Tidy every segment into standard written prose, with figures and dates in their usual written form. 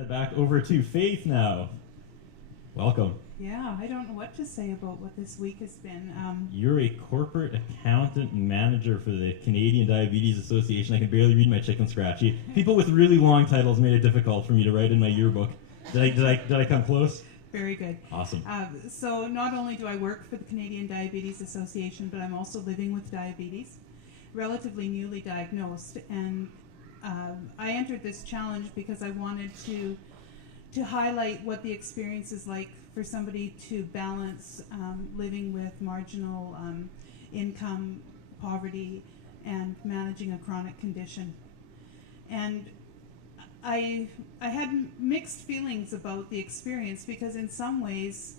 hand it back over to Faith now. Welcome. Yeah, I don't know what to say about what this week has been. You're a corporate accountant and manager for the Canadian Diabetes Association. I can barely read my chicken scratchy. People with really long titles made it difficult for me to write in my yearbook. Did I come close? Very good. Awesome. So not only do I work for the Canadian Diabetes Association, but I'm also living with diabetes, relatively newly diagnosed. And I entered this challenge because I wanted to highlight what the experience is like for somebody to balance living with marginal income, poverty, and managing a chronic condition. And I had mixed feelings about the experience because in some ways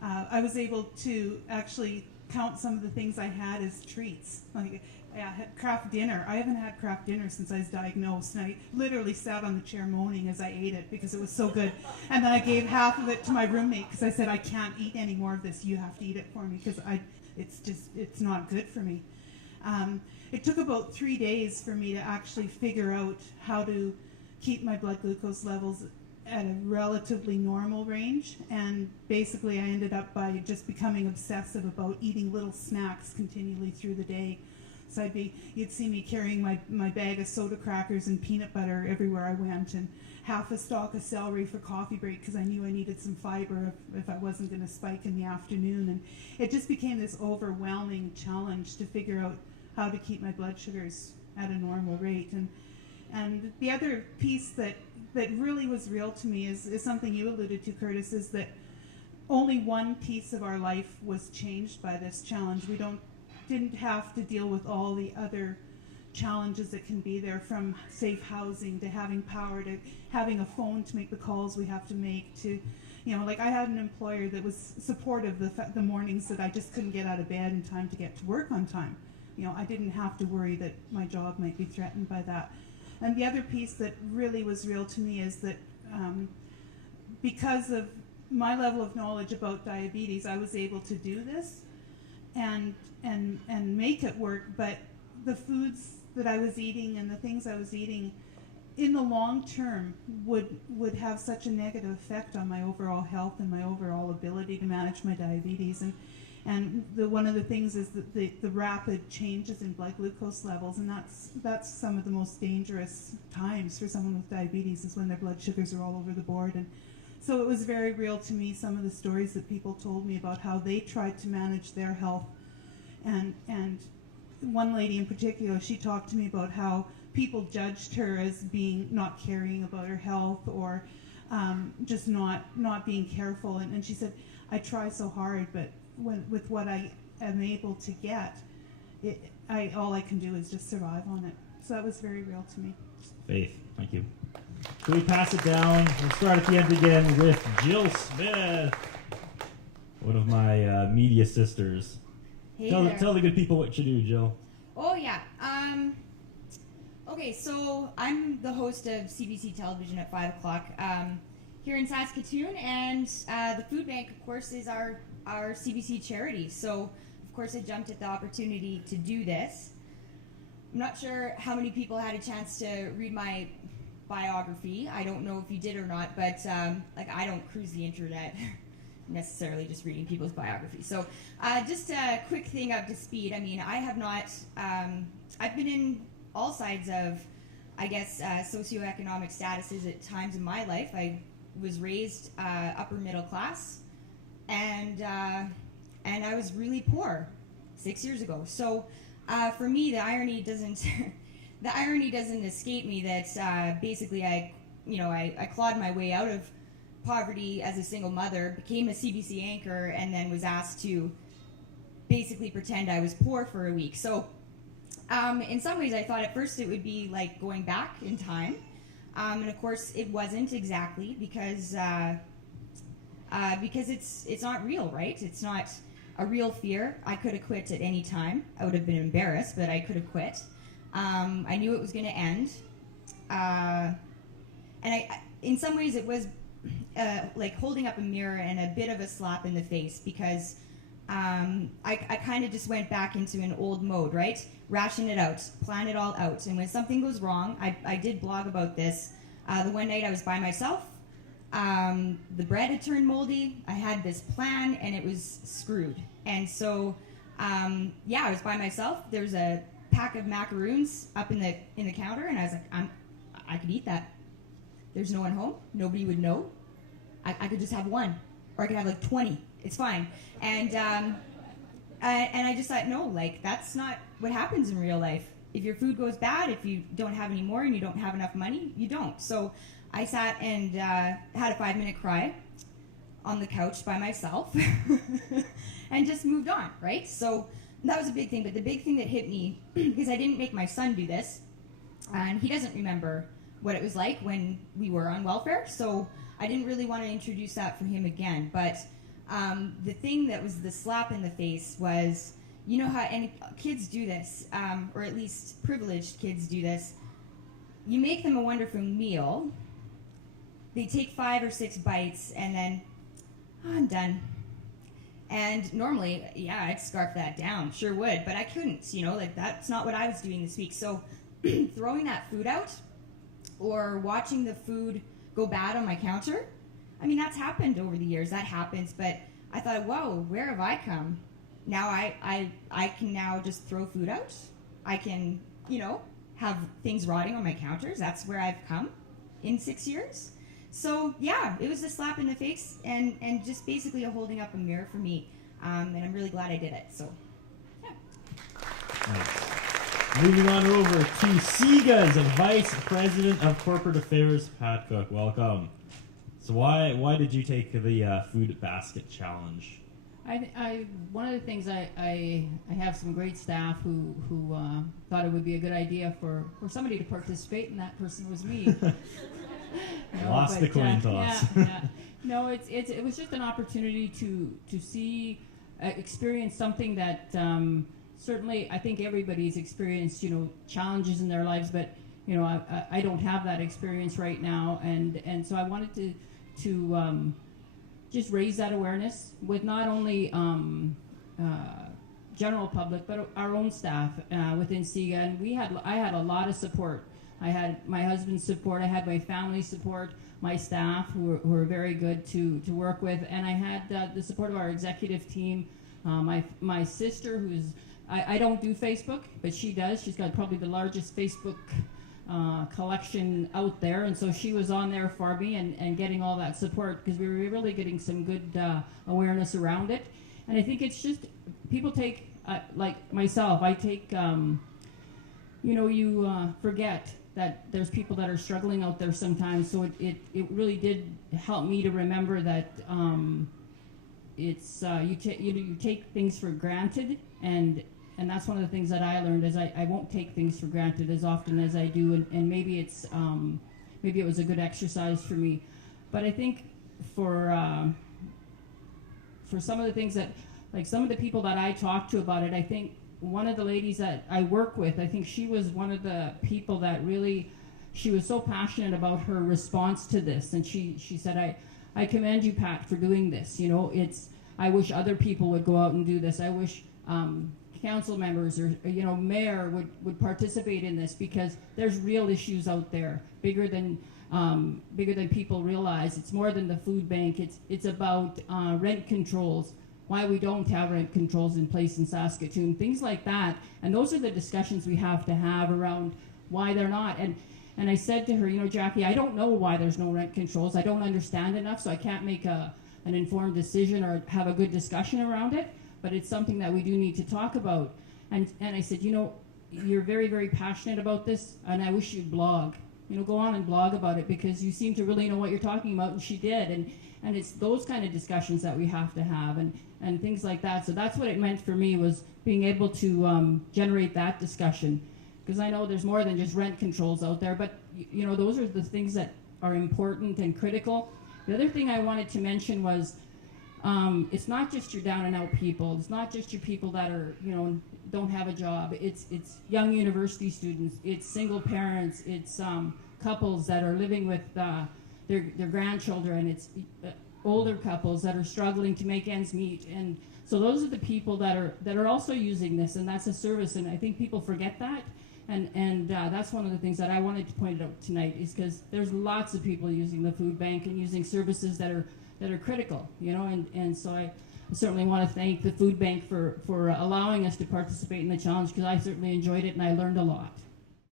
I was able to actually count some of the things I had as treats. Like I had Kraft dinner. I haven't had Kraft dinner since I was diagnosed, and I literally sat on the chair moaning as I ate it because it was so good. And then I gave half of it to my roommate because I said, I can't eat any more of this. You have to eat it for me because it's not good for me. It took about 3 days for me to actually figure out how to keep my blood glucose levels at a relatively normal range, and basically I ended up by just becoming obsessive about eating little snacks continually through the day. So you'd see me carrying my bag of soda crackers and peanut butter everywhere I went, and half a stalk of celery for coffee break because I knew I needed some fiber if I wasn't going to spike in the afternoon. And it just became this overwhelming challenge to figure out how to keep my blood sugars at a normal rate. And the other piece that really was real to me is something you alluded to, Curtis, is that only one piece of our life was changed by this challenge. We didn't have to deal with all the other challenges that can be there, from safe housing to having power to having a phone to make the calls we have to make to, like I had an employer that was supportive the mornings that I just couldn't get out of bed in time to get to work on time. I didn't have to worry that my job might be threatened by that. And the other piece that really was real to me is that because of my level of knowledge about diabetes, I was able to do this and make it work. But the foods that I was eating and the things I was eating in the long term would have such a negative effect on my overall health and my overall ability to manage my diabetes. And one of the things is that the rapid changes in blood glucose levels, and that's some of the most dangerous times for someone with diabetes, is when their blood sugars are all over the board. And so it was very real to me, some of the stories that people told me about how they tried to manage their health. And one lady in particular, she talked to me about how people judged her as being not caring about her health, or just not being careful. And she said, I try so hard, but with what I am able to get, all I can do is just survive on it. So that was very real to me. Faith, thank you. So we pass it down. We'll start at the end again with Jill Smith, one of my media sisters. Hey tell the good people what you do, Jill. Oh, yeah. Okay, so I'm the host of CBC Television at 5 o'clock here in Saskatoon, and the food bank, of course, is our CBC charity. So, of course, I jumped at the opportunity to do this. I'm not sure how many people had a chance to read my biography. I don't know if you did or not, but I don't cruise the internet necessarily just reading people's biographies. So just a quick thing up to speed. I mean, I have not, I've been in all sides of, I guess, socioeconomic statuses at times in my life. I was raised upper middle class, and I was really poor 6 years ago. So for me, the irony doesn't escape me that basically I clawed my way out of poverty as a single mother, became a CBC anchor, and then was asked to basically pretend I was poor for a week. So in some ways I thought at first it would be like going back in time, and of course it wasn't exactly, because it's not real, right? It's not a real fear. I could have quit at any time. I would have been embarrassed, but I could have quit. I knew it was going to end, and in some ways it was like holding up a mirror and a bit of a slap in the face, because I kind of just went back into an old mode, right? Ration it out, plan it all out. And when something goes wrong, I did blog about this. The one night I was by myself. The bread had turned moldy. I had this plan, and it was screwed. And so, I was by myself. There was a pack of macaroons up in the counter, and I was like, I could eat that. There's no one home. Nobody would know. I could just have one, or I could have like 20. It's fine. And I just thought, no, like that's not what happens in real life. If your food goes bad, if you don't have any more and you don't have enough money, you don't. So I sat and had a 5-minute cry on the couch by myself and just moved on, right? So that was a big thing. But the big thing that hit me, because I didn't make my son do this, and he doesn't remember what it was like when we were on welfare. So I didn't really want to introduce that for him again. But the thing that was the slap in the face was, you know how, and kids do this, or at least privileged kids do this. You make them a wonderful meal. They take 5 or 6 bites, and then, I'm done. And normally, I'd scarf that down, sure would, but I couldn't, like that's not what I was doing this week. So throwing that food out or watching the food go bad on my counter, I mean, that's happened over the years, that happens, but I thought, whoa, where have I come? Now I can now just throw food out. I can, have things rotting on my counters. That's where I've come in 6 years. So it was a slap in the face and just basically a holding up a mirror for me. And I'm really glad I did it. So, Nice. Moving on over to SIGA's Vice President of Corporate Affairs, Pat Cook. Welcome. So why did you take the food basket challenge? One of the things I have some great staff who thought it would be a good idea for somebody to participate, and that person was me. Lost the coin toss. No, it was just an opportunity to see, experience something that certainly I think everybody's experienced, challenges in their lives, but I don't have that experience right now, and so I wanted to just raise that awareness with not only general public, but our own staff within SIGA. And I had a lot of support. I had my husband's support, I had my family's support, my staff who were very good to work with, and I had the support of our executive team. My sister, who's, I don't do Facebook, but she does. She's got probably the largest Facebook collection out there, and so she was on there for me and getting all that support, because we were really getting some good awareness around it. And I think it's just people take like myself, I take you forget that there's people that are struggling out there sometimes, so it really did help me to remember that it's you take things for granted, and that's one of the things that I learned is I won't take things for granted as often as I do, and maybe it was a good exercise for me. But I think for some of the things that, like some of the people that I talked to about it, I think one of the ladies that I work with, I think she was one of the people that really, she was so passionate about her response to this, and she said, I commend you, Pat, for doing this. I wish other people would go out and do this. I wish council members or mayor would participate in this, because there's real issues out there, bigger than people realize. It's more than the food bank. It's about rent controls, why we don't have rent controls in place in Saskatoon, things like that. And those are the discussions we have to have around why they're not. And I said to her, Jackie, I don't know why there's no rent controls. I don't understand enough, so I can't make an informed decision or have a good discussion around it. But it's something that we do need to talk about. And I said, you're very, very passionate about this, and I wish you'd blog. Go on and blog about it, because you seem to really know what you're talking about, and she did. And it's those kind of discussions that we have to have, and things like that. So that's what it meant for me, was being able to generate that discussion. Because I know there's more than just rent controls out there, but those are the things that are important and critical. The other thing I wanted to mention was, it's not just your down and out people. It's not just your people that are, don't have a job. It's young university students. It's single parents. It's couples that are living with their grandchildren. It's older couples that are struggling to make ends meet. And so those are the people that are also using this, and that's a service. And I think people forget that. And that's one of the things that I wanted to point out tonight, is because there's lots of people using the food bank and using services that are critical, you know, and so I certainly want to thank the food bank for allowing us to participate in the challenge, because I certainly enjoyed it and I learned a lot.